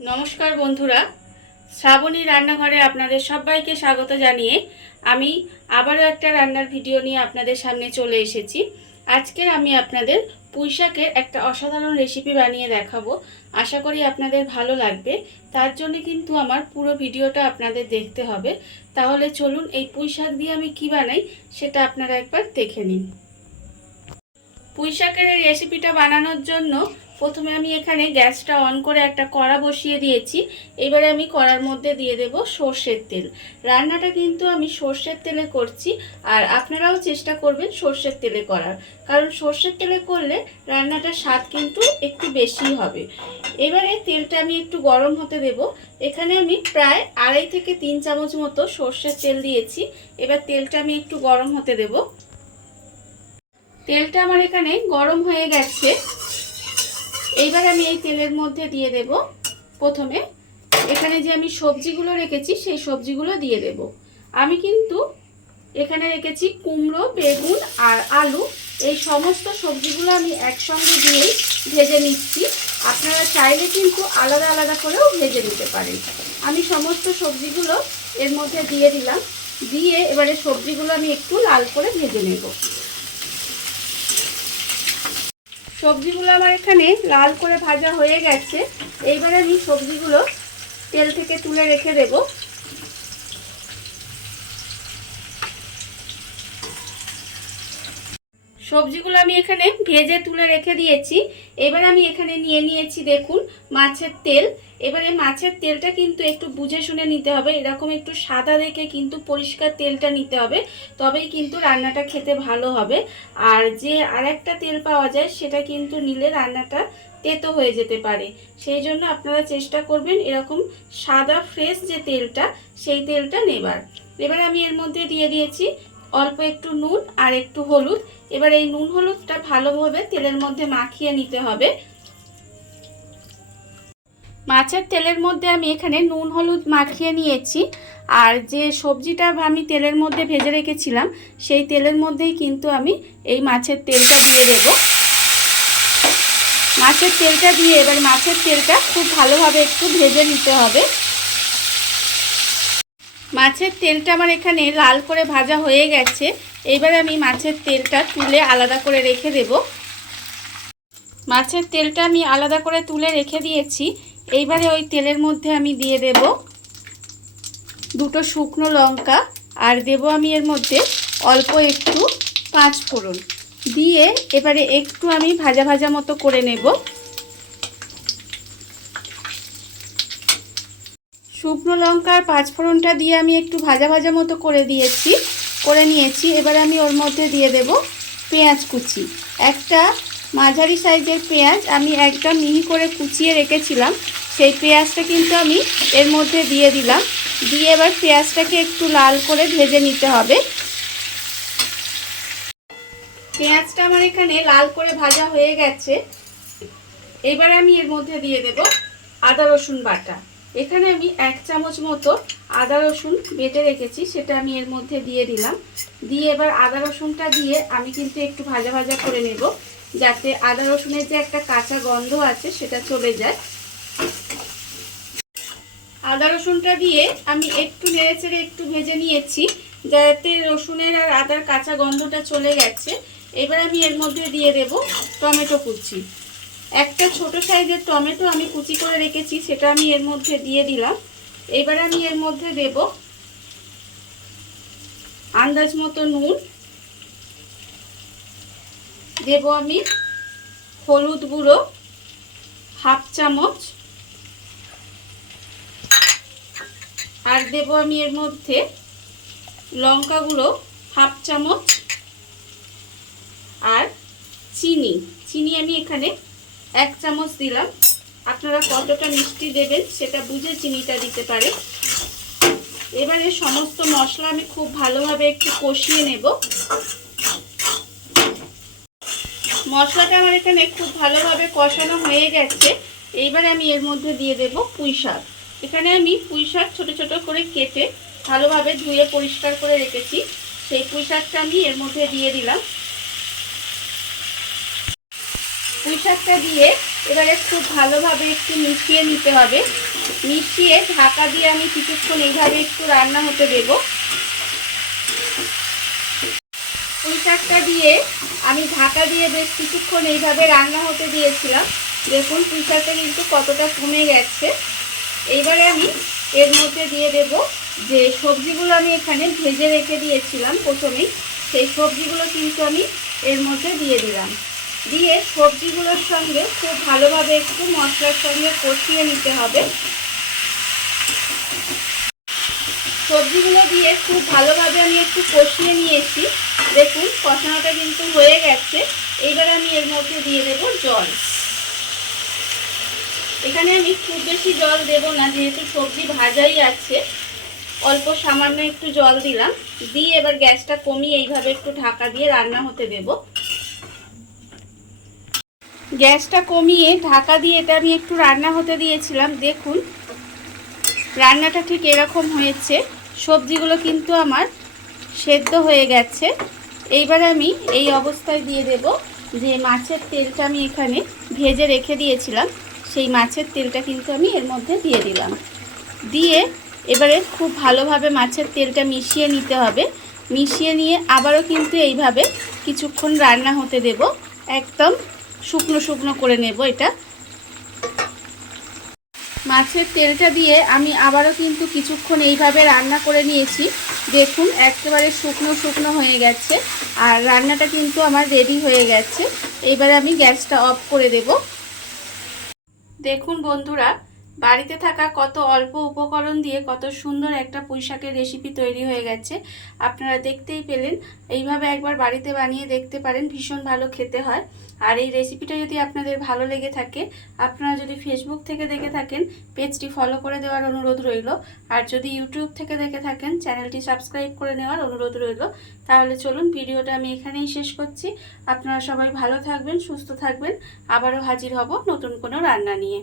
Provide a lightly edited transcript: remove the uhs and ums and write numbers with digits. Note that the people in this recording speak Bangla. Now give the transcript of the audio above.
নমস্কার বন্ধুরা, শ্রাবণী রান্নাঘরে আপনাদের সবাইকে স্বাগত জানিয়ে আমি আবারও একটা রান্নার ভিডিও নিয়ে আপনাদের সামনে চলে এসেছি। আজকের আমি আপনাদের পুঁইশাকের একটা অসাধারণ রেসিপি বানিয়ে দেখাবো। আশা করি আপনাদের ভালো লাগবে। তার জন্য কিন্তু আমার পুরো ভিডিওটা আপনাদের দেখতে হবে। তাহলে চলুন এই পুঁইশাক দিয়ে আমি কি বানাই সেটা আপনারা একবার দেখে নিন। পুঁইশাকের এই রেসিপিটা বানানোর জন্য প্রথমে আমি এখানে গ্যাসটা অন করে একটা কড়া বসিয়ে দিয়েছি। এবারে আমি কড়ার মধ্যে দিয়ে দেব সর্ষের তেল। রান্নাটা কিন্তু আমি সর্ষের তেলে করছি, আর আপনারাও চেষ্টা করবেন সর্ষের তেলে করার, কারণ সর্ষের তেলে করলে রান্নাটার স্বাদ কিন্তু একটু বেশি হবে। এবারে তেলটা আমি একটু গরম হতে দেব। এখানে আমি প্রায় 2.5 থেকে 3 চামচ মতো সর্ষের তেল দিয়েছি। এবার তেলটা আমি একটু গরম হতে দেব। তেলটা আমার এখানে গরম হয়ে গেছে। এইবার আমি এই তেলের মধ্যে দিয়ে দেব প্রথমে এখানে যে আমি সবজিগুলো রেখেছি সেই সবজিগুলো দিয়ে দেব। আমি কিন্তু এখানে রেখেছি কুমড়ো, বেগুন আর আলু। এই সমস্ত সবজিগুলো আমি একসঙ্গে দিয়েই ভেজে নিচ্ছি। আপনারা চাইলে কিন্তু আলাদা আলাদা করেও ভেজে নিতে পারেন। আমি সমস্ত সবজিগুলো এর মধ্যে দিয়ে দিলাম। দিয়ে এবারে সবজিগুলো আমি একটু লাল করে ভেজে নেব। সবজিগুলো আমার এখানে লাল করে ভাজা হয়ে গেছে। এইবারে আমি সবজিগুলো তেল থেকে তুলে রেখে দেব। সবজিগুলো আমি এখানে ভেজে তুলে রেখে দিয়েছি। এবার আমি এখানে নিয়ে নিয়েছি দেখুন মাছের তেল। এবারে মাছের তেলটা কিন্তু একটু বুঝে শুনে নিতে হবে। এরকম একটু সাদা দেখে কিন্তু পরিষ্কার তেলটা নিতে হবে, তবেই কিন্তু রান্নাটা খেতে ভালো হবে। আর যে আরেকটা তেল পাওয়া যায় সেটা কিন্তু নিলে রান্নাটা তেতো হয়ে যেতে পারে। সেই জন্য আপনারা চেষ্টা করবেন এরকম সাদা ফ্রেশ যে তেলটা সেই তেলটা নেবার। এবার আমি এর মধ্যে দিয়ে দিয়েছি অল্প একটু নুন আর একটু হলুদ। এবার এই নুন হলুদটা ভালোভাবে তেলের মধ্যে মাখিয়ে নিতে হবে। মাছের তেলের মধ্যে আমি এখানে নুন হলুদ মাখিয়ে নিয়েছি। আর যে সবজিটা আমি তেলের মধ্যে ভেজে রেখেছিলাম সেই তেলের মধ্যেই কিন্তু আমি এই মাছের তেলটা দিয়ে দেব। মাছের তেলটা দিয়ে এবার মাছের তেলটা খুব ভালোভাবে একটু ভেজে নিতে হবে। মাছের তেলটা আমার এখানে লাল করে ভাজা হয়ে গেছে। এবার আমি মাছের তেলটা তুলে আলাদা করে রেখে দেব। মাছের তেলটা আমি আলাদা করে তুলে রেখে দিয়েছি। এইবারে ওই তেলের মধ্যে আমি দিয়ে দেব 2টো শুকনো লঙ্কা, আর দেব আমি এর মধ্যে অল্প একটু 5 ফোড়ন দিয়ে এবারে একটু আমি ভাজা ভাজা মতো করে নেব। শুকনো লঙ্কার 5 ফোড়নটা দিয়ে আমি একটু ভাজা ভাজা মতো করে নিয়েছি। এবার আমি ওর মধ্যে দিয়ে দেব পেঁয়াজ কুচি। একটা মাঝারি সাইজের পেঁয়াজ আমি একদম মিহি করে কুচিয়ে রেখেছিলাম, সেই পেঁয়াজটা কিন্তু আমি এর মধ্যে দিয়ে দিলাম। দিয়ে এবার পেঁয়াজটাকে একটু লাল করে ভেজে নিতে হবে। পেঁয়াজটা আমার এখানে লাল করে ভাজা হয়ে গেছে। এবার আমি এর মধ্যে দিয়ে দেব আদা রসুন বাটা। এখানে আমি 1 চামচ মতো আদা রসুন বেটে রেখেছি, সেটা আমি এর মধ্যে দিয়ে দিলাম। দিয়ে এবার আদা রসুনটা দিয়ে আমি কিন্তু একটু ভাজা ভাজা করে নেব, যাতে আদা রসুনের যে একটা কাঁচা গন্ধ আছে সেটা চলে যায়। আদা রসুনটা দিয়ে আমি একটু নেড়েচেড়ে একটু ভেজে নিয়েছি, যাতে রসুনের আর আদার কাঁচা গন্ধটা চলে গেছে। এবার আমি এর মধ্যে দিয়ে দেব টমেটো কুচি। একটা ছোট সাইজের টমেটো আমি কুচি করে রেখেছি, সেটা আমি এর মধ্যে দিয়ে দিলাম। এবার আমি এর মধ্যে দেব আন্দাজ মতো নুন, দেব আমি হলুদ গুঁড়ো 1/2 চামচ, আর দেব আমি এর মধ্যে লঙ্কা গুঁড়ো 1/2 চামচ, আর চিনি আমি এখানে 1 চামচ দিলাম। আপনারা কতটা মিষ্টি দেবেন সেটা বুঝে চিনিটা দিতে পারেন। এবারে সমস্ত মশলা আমি খুব ভালোভাবে একটু কষিয়ে নেব। মশলাটা আমার এখানে খুব ভালোভাবে কষানো হয়ে গেছে। এইবারে আমি এর মধ্যে দিয়ে দেব পুঁইশাক। এখানে আমি পুঁইশাক ছোট ছোট করে কেটে ভালোভাবে ধুয়ে পরিষ্কার করে রেখেছি, সেই পুঁইশাকটা আমি এর মধ্যে দিয়ে দিলাম। পুঁই শাকটা দিয়ে এবারে খুব ভালোভাবে একটু মিশিয়ে নিতে হবে। মিশিয়ে ঢাকা দিয়ে আমি কিছুক্ষণ এইভাবে একটু রান্না হতে দেব। পুঁই শাকটা দিয়ে আমি ঢাকা দিয়ে বেশ কিছুক্ষণ এইভাবে রান্না হতে দিয়েছিলাম। দেখুন পুঁই শাকটা কিন্তু কতটা কমে গেছে। এইবারে আমি এর মধ্যে দিয়ে দেব যে সবজিগুলো আমি এখানে ভেজে রেখে দিয়েছিলাম প্রথমেই, সেই সবজিগুলো কিন্তু আমি এর মধ্যে দিয়ে দিলাম। দিয়ে সবজিগুলোর সঙ্গে খুব ভালোভাবে একটু মশলার সঙ্গে কষিয়ে নিতে হবে। সবজিগুলো দিয়ে খুব ভালোভাবে আমি একটু কষিয়ে নিয়েছি। দেখুন কষানোটা কিন্তু হয়ে গেছে। এইবার আমি এর মধ্যে দিয়ে দেব জল। এখানে আমি খুব বেশি জল দেব না, যেহেতু সবজি ভাজাই আছে। অল্প সামান্য একটু জল দিলাম। দিয়ে এবার গ্যাসটা কমিয়ে এইভাবে একটু ঢাকা দিয়ে রান্না হতে দেব। গ্যাসটা কমিয়ে ঢাকা দিয়ে এটা আমি একটু রান্না হতে দিয়েছিলাম। দেখুন রান্নাটা ঠিক এরকম হয়েছে। সবজিগুলো কিন্তু আমার সেদ্ধ হয়ে গেছে। এইবার আমি এই অবস্থায় দিয়ে দেব যে মাছের তেলটা আমি এখানে ভেজে রেখে দিয়েছিলাম, সেই মাছের তেলটা কিন্তু আমি এর মধ্যে দিয়ে দিলাম। দিয়ে এবারে খুব ভালোভাবে মাছের তেলটা মিশিয়ে নিতে হবে। মিশিয়ে নিয়ে আবারও কিন্তু এইভাবে কিছুক্ষণ রান্না হতে দেব। একদম শুকনো শুকনো করে নেব এটা। মাছের তেলটা দিয়ে আমি আবারও কিন্তু কিছুক্ষণ এইভাবে রান্না করে নিয়েছি। দেখুন একেবারে শুকনো শুকনো হয়ে গেছে আর রান্নাটা কিন্তু আমার রেডি হয়ে গেছে। এবারে আমি গ্যাসটা অফ করে দেব। দেখুন বন্ধুরা, বাড়িতে থাকা কত অল্প উপকরণ দিয়ে কত সুন্দর একটা পুঁই শাকের রেসিপি তৈরি হয়ে গেছে। আপনারা দেখতেই পেলেন। এইভাবে একবার বাড়িতে বানিয়ে দেখতে পারেন, ভীষণ ভালো খেতে হয়। আর এই রেসিপিটা যদি আপনাদের ভালো লেগে থাকে, আপনারা যদি ফেসবুক থেকে দেখে থাকেন পেজটি ফলো করে দেওয়ার অনুরোধ রইল। আর যদি ইউটিউব থেকে দেখে থাকেন চ্যানেলটি সাবস্ক্রাইব করে নেওয়ার অনুরোধ রইল। তাহলে চলুন ভিডিওটা আমি এখানেই শেষ করছি। আপনারা সবাই ভালো থাকবেন, সুস্থ থাকবেন। আবারও হাজির হব নতুন কোনো রান্না নিয়ে।